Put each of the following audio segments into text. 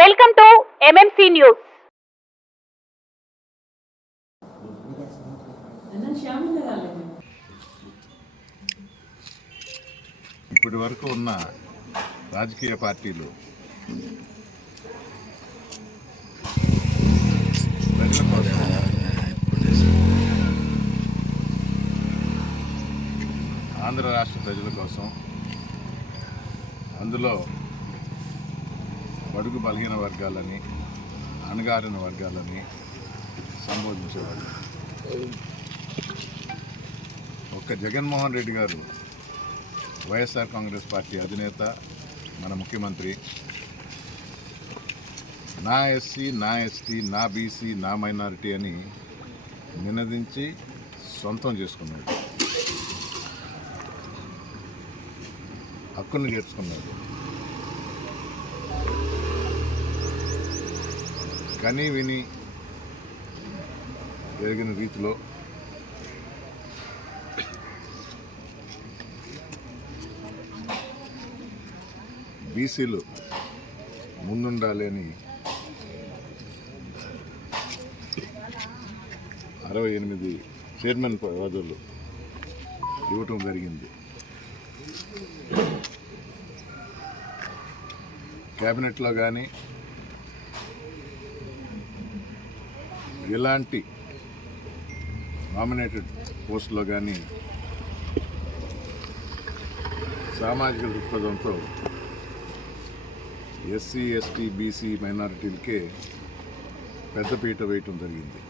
Welcome to MMC news. ఇప్పటి వరకు ఉన్న రాజకీయ పార్టీలు ప్రజల కోసం ఆంధ్ర రాష్ట్ర ప్రజల కోసం, అందులో బడుగు బలహీన వర్గాలని, అణగారిన వర్గాలని సంబోధించేవాళ్ళు. ఒక్క జగన్మోహన్ రెడ్డి గారు వైఎస్ఆర్ కాంగ్రెస్ పార్టీ అధినేత, మన ముఖ్యమంత్రి, నా ఎస్సీ, నా ఎస్టీ, నా బీసీ, నా మైనారిటీ అని నినదించి సొంతం చేసుకున్నాడు, హక్కును చేర్చుకున్నాడు. కని విని జరిగిన రీతిలో బీసీలు ముందుండాలి అని 68 చైర్మన్ పదవులు ఇవ్వటం జరిగింది. క్యాబినెట్లో కానీ ఎలాంటి నామినేటెడ్ పోస్టులో కానీ సామాజిక దృక్పథంతో ఎస్సీ, ఎస్టీ, బీసీ మైనారిటీలకే పెద్దపీట వేయటం జరిగింది.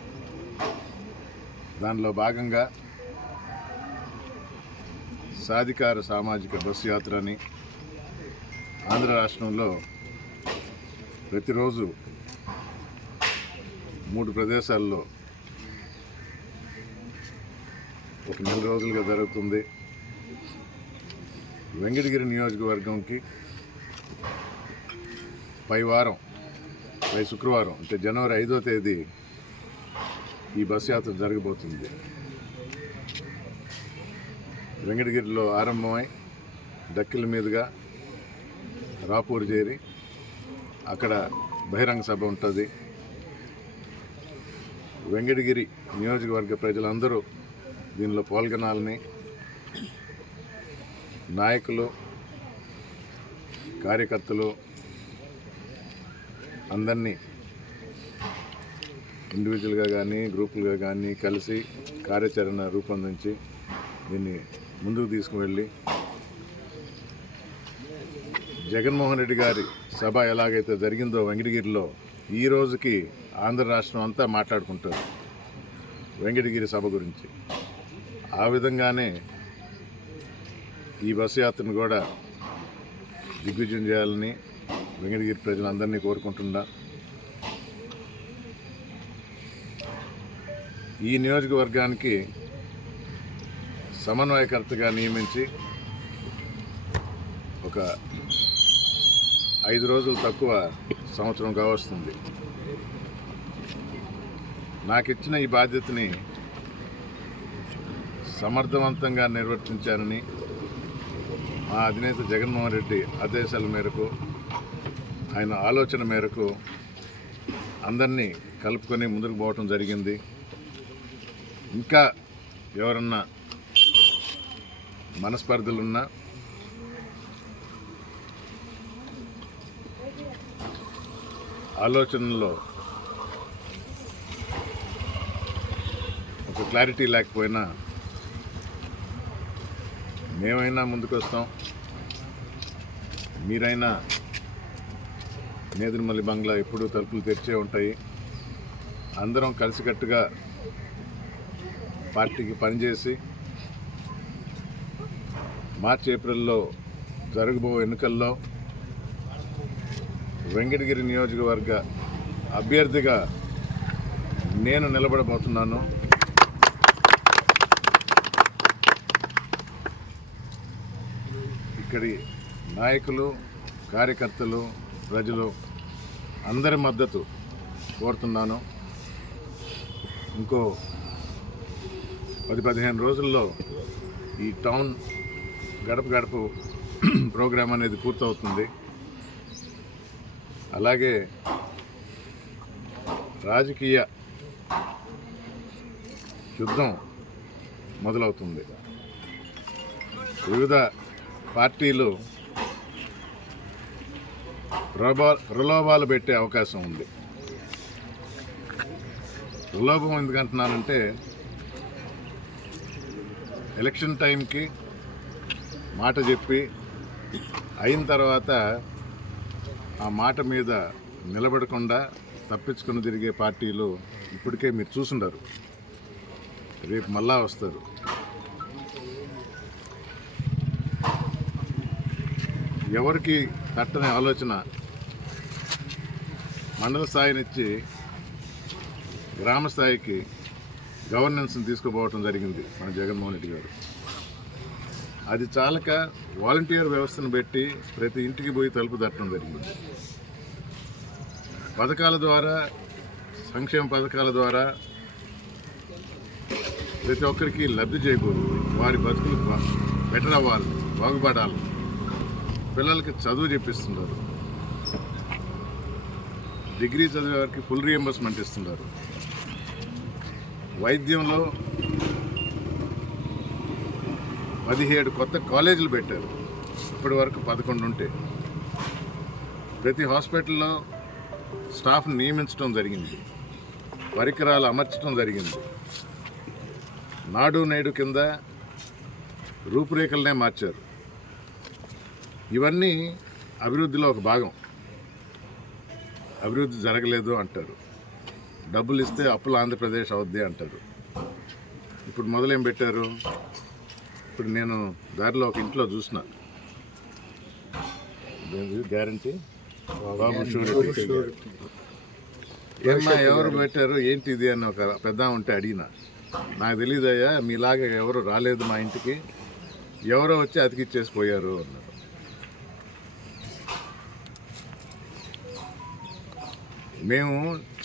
దానిలో భాగంగా సాధికార సామాజిక బస్సు యాత్ర అని ఆంధ్ర రాష్ట్రంలో ప్రతిరోజు 3 ప్రదేశాల్లో ఒక 4 రోజులుగా జరుగుతుంది. వెంకటగిరి నియోజకవర్గంకి పై శుక్రవారం అంటే జనవరి 5వ తేదీ ఈ బస్ యాత్ర జరగబోతుంది. వెంకటగిరిలో ఆరంభమై డక్కిల మీదుగా రాపూర్ చేరి అక్కడ బహిరంగ సభ ఉంటుంది. వెంకటగిరి నియోజకవర్గ ప్రజలందరూ దీనిలో పాల్గొనాలని, నాయకులు, కార్యకర్తలు అందరినీ ఇండివిజువల్గా కానీ గ్రూపులుగా కానీ కలిసి కార్యాచరణ రూపొందించి దీన్ని ముందుకు తీసుకువెళ్ళి జగన్మోహన్ రెడ్డి గారి సభ ఎలాగైతే జరిగిందో వెంకటగిరిలో, ఈ రోజుకి ఆంధ్ర రాష్ట్రం అంతా మాట్లాడుకుంటారు వెంకటగిరి సభ గురించి. ఆ విధంగానే ఈ బస్సు యాత్రను కూడా దిగ్విజయం చేయాలని వెంకటగిరి ప్రజలందరినీ కోరుకుంటున్నా. ఈ నియోజకవర్గానికి సమన్వయకర్తగా నియమించి ఒక 5 రోజులు తక్కువ సంవత్సరం కావస్తుంది. నాకు ఇచ్చిన ఈ బాధ్యతని సమర్థవంతంగా నిర్వర్తించానని మా అధినేత జగన్మోహన్ రెడ్డి ఆదేశాల మేరకు, ఆయన ఆలోచన మేరకు అందరినీ కలుపుకొని ముందుకు పోవటం జరిగింది. ఇంకా ఎవరన్నా మనస్పర్ధలున్నా ఆలోచనలో ఒక క్లారిటీ లేకపోయినా మేమైనా ముందుకు వస్తాం. మీరైనా నేదురుమల్లి బంగ్లా ఎప్పుడూ తలుపులు తెరిచే ఉంటాయి. అందరం కలిసికట్టుగా పార్టీకి పనిచేసి మార్చి, ఏప్రిల్లో జరగబో ఎన్నికల్లో వెంకటగిరి నియోజకవర్గ అభ్యర్థిగా నేను నిలబడబోతున్నాను. ఇక్కడి నాయకులు, కార్యకర్తలు, ప్రజలు అందరి మద్దతు కోరుతున్నాను. ఇంకో 10-15 రోజుల్లో ఈ టౌన్ గడప గడప ప్రోగ్రాం అనేది పూర్తవుతుంది. అలాగే రాజకీయ యుద్ధం మొదలవుతుంది. వివిధ పార్టీలు ప్రలోభాలు పెట్టే అవకాశం ఉంది. ప్రలోభం ఎందుకంటున్నానంటే ఎలక్షన్ టైంకి మాట చెప్పి అయిన తర్వాత ఆ మాట మీద నిలబడకుండా తప్పించుకుని తిరిగే పార్టీలు ఇప్పటికే మీరు చూసుండారు. రేపు మళ్ళా వస్తారు. ఎవరికి తట్టని ఆలోచన మండల స్థాయి నుంచి గ్రామ స్థాయికి గవర్నెన్స్ని తీసుకుపోవటం జరిగింది మన జగన్మోహన్ రెడ్డి గారు. అది చాలక వాలంటీర్ వ్యవస్థను పెట్టి ప్రతి ఇంటికి పోయి తలుపు తట్టడం జరిగింది. పథకాల ద్వారా, సంక్షేమ పథకాల ద్వారా ప్రతి ఒక్కరికి లబ్ధి చేకూరుతుంది. వారి బతుకులు బెటర్ అవ్వాలి, బాగుపడాలి. పిల్లలకి చదువు చెప్పిస్తున్నారు. డిగ్రీ చదివే వారికి ఫుల్ రీఎంబర్స్మెంట్ ఇస్తున్నారు. వైద్యంలో 17 కొత్త కాలేజీలు పెట్టారు. ఇప్పటి వరకు 11 ఉంటే ప్రతి హాస్పిటల్లో స్టాఫ్ని నియమించడం జరిగింది. పరికరాలు అమర్చడం జరిగింది. నాడు నేడు కింద రూపురేఖలనే మార్చారు. ఇవన్నీ అభివృద్ధిలో ఒక భాగం. అభివృద్ధి జరగలేదు అంటారు. డబ్బులు ఇస్తే అప్పులు ఆంధ్రప్రదేశ్ అవుద్ది అంటారు. ఇప్పుడు మొదలేం పెట్టారు? ఇప్పుడు నేను దారిలో ఒక ఇంట్లో చూసిన గ్యారంటీ బాబు షూరిటీ. ఏమ్మా ఎవరు పెట్టారు ఏంటి ఇది అని ఒక పెద్ద ఉంటే అడిగిన. నాకు తెలియదయ్యా, మీలాగా ఎవరు రాలేదు మా ఇంటికి, ఎవరో వచ్చి అతికిచ్చేసిపోయారు అన్నారు. మేము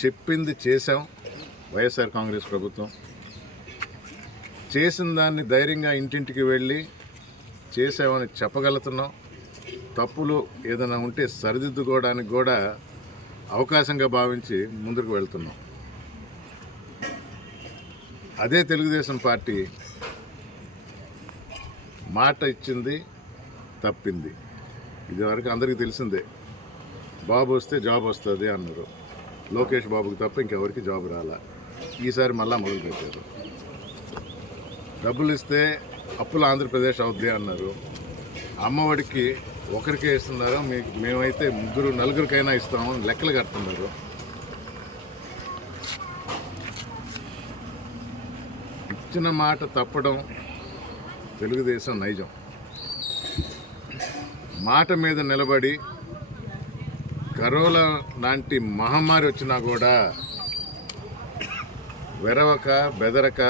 చెప్పింది చేసాం. వైఎస్ఆర్ కాంగ్రెస్ ప్రభుత్వం చేసిన దాన్ని ధైర్యంగా ఇంటింటికి వెళ్ళి చేసామని చెప్పగలుగుతున్నాం. తప్పులు ఏదైనా ఉంటే సరిదిద్దుకోవడానికి కూడా అవకాశంగా భావించి ముందుకు వెళ్తున్నాం. అదే తెలుగుదేశం పార్టీ మాట ఇచ్చింది, తప్పింది. ఇదివరకు అందరికీ తెలిసిందే. బాబు వస్తే జాబ్ వస్తుంది అన్నారు. లోకేష్ బాబుకి తప్ప ఇంకెవరికి జాబ్ రాలా. ఈసారి మళ్ళా మొదలుపెట్టారు. డబ్బులు ఇస్తే అప్పులు ఆంధ్రప్రదేశ్ అవుద్ది అన్నారు. అమ్మఒడికి ఒకరికే ఇస్తున్నారు, మేమైతే 3, 4కైనా ఇస్తాము లెక్కలు కడుతున్నారు. ఇచ్చిన మాట తప్పడం తెలుగుదేశం నైజం. మాట మీద నిలబడి కరోనా లాంటి మహమ్మారి వచ్చినా కూడా వెరవక బెదరక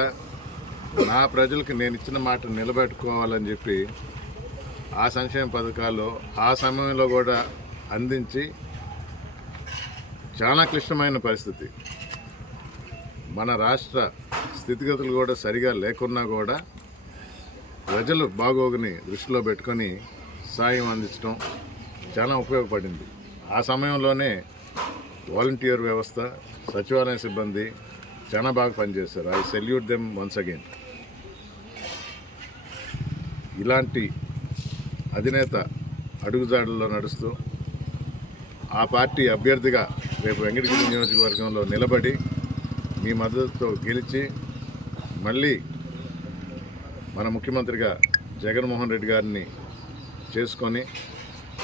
నా ప్రజలకు నేను ఇచ్చిన మాట నిలబెట్టుకోవాలని చెప్పి ఆ సంక్షేమ పథకాలు ఆ సమయంలో కూడా అందించి చాలా క్లిష్టమైన పరిస్థితి. మన రాష్ట్ర స్థితిగతులు కూడా సరిగా లేకున్నా కూడా ప్రజలు బాగోగుని దృష్టిలో పెట్టుకొని సాయం అందించడం చాలా ఉపయోగపడింది. ఆ సమయంలోనే వాలంటీర్ వ్యవస్థ, సచివాలయ సిబ్బంది చాలా బాగా పనిచేశారు. I salute them once again. ఇలాంటి అధినేత అడుగుజాడల్లో నడుస్తూ ఆ పార్టీ అభ్యర్థిగా రేపు వెంకటగిరి నియోజకవర్గంలో నిలబడి మీ మద్దతుతో గెలిచి మళ్ళీ మన ముఖ్యమంత్రిగా జగన్మోహన్ రెడ్డి గారిని చేసుకొని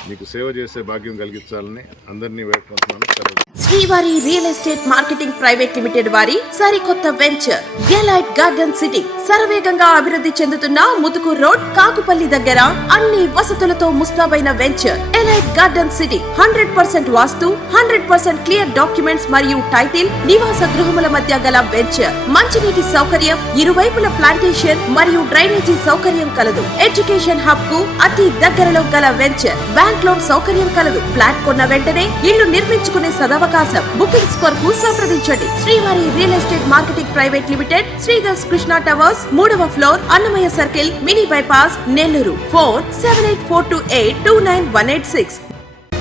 మీకు సేవ చేసే భాగ్యం కలిగించాలని అందరినీ వేడుకుంటున్నాను. శ్రీవారి real estate marketing private limited వారి సరికొత్త వెంచర్ ఎలైట్ గార్డెన్ సిటీ శరవేగంగా అభివృద్ధి చెందుతున్న ముతుకూర్ రోడ్, కాకుపల్లి దగ్గర అన్ని వసతులతో ముస్తాబైన వెంచర్ ఎలైట్ గార్డెన్ సిటీ. 100% వాస్తు, 100% క్లియర్ డాక్యుమెంట్స్ మరియు టైటిల్, నివాస గృహముల మధ్య గల వెంచర్. మంచినీటి సౌకర్యం, ఇరువైపుల ప్లాంటేషన్ మరియు డ్రైనేజీ సౌకర్యం కలదు. ఎడ్యుకేషన్ హబ్ కు అతి దగ్గరలో గల వెంచర్. బ్యాంక్ లోన్ సౌకర్యం కలదు. ఫ్లాట్ కొన్న వెంటనే ఇల్లు నిర్మించుకునే సదవకాశం. బుకింగ్స్ కొరకు సంప్రదించండి. Srivari real estate marketing private limited, Sridhar's Krishna towers, 3వ floor, Annamayya circle, mini bypass, Nellore. Phone 7842829186.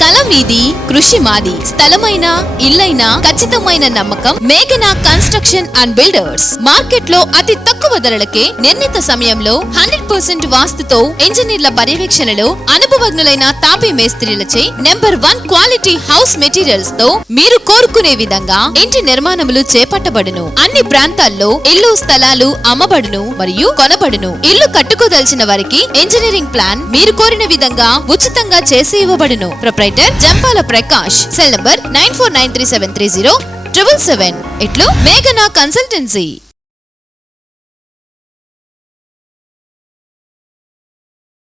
స్థలం మీది, కృషి మాది. స్థలమైన, ఇల్లైనా ఖచ్చితమైన నమ్మకం మేఘనా కన్స్ట్రక్షన్ అండ్ బిల్డర్స్. మార్కెట్ లో అతి తక్కువ ధరలకే నిర్ణీత సమయంలో 100% వాస్తుతో ఇంజనీర్ల పర్యవేక్షణలో అనుభవజ్ఞులైన తాపీ మేస్త్రీలచే నెంబర్ 1 క్వాలిటీ హౌస్ మెటీరియల్స్ తో మీరు కోరుకునే విధంగా ఇంటి నిర్మాణములు చేపట్టబడును. అన్ని ప్రాంతాల్లో ఇల్లు స్థలాలు అమ్మబడును మరియు కొనబడును. ఇల్లు కట్టుకోదలిచిన వారికి ఇంజనీరింగ్ ప్లాన్ మీరు కోరిన విధంగా ఉచితంగా చేసి ఇవ్వబడును. Proprietor Jampala Prakash. Cell number 9493730777. ఇట్లు మేఘనా కన్సల్టెన్సీ.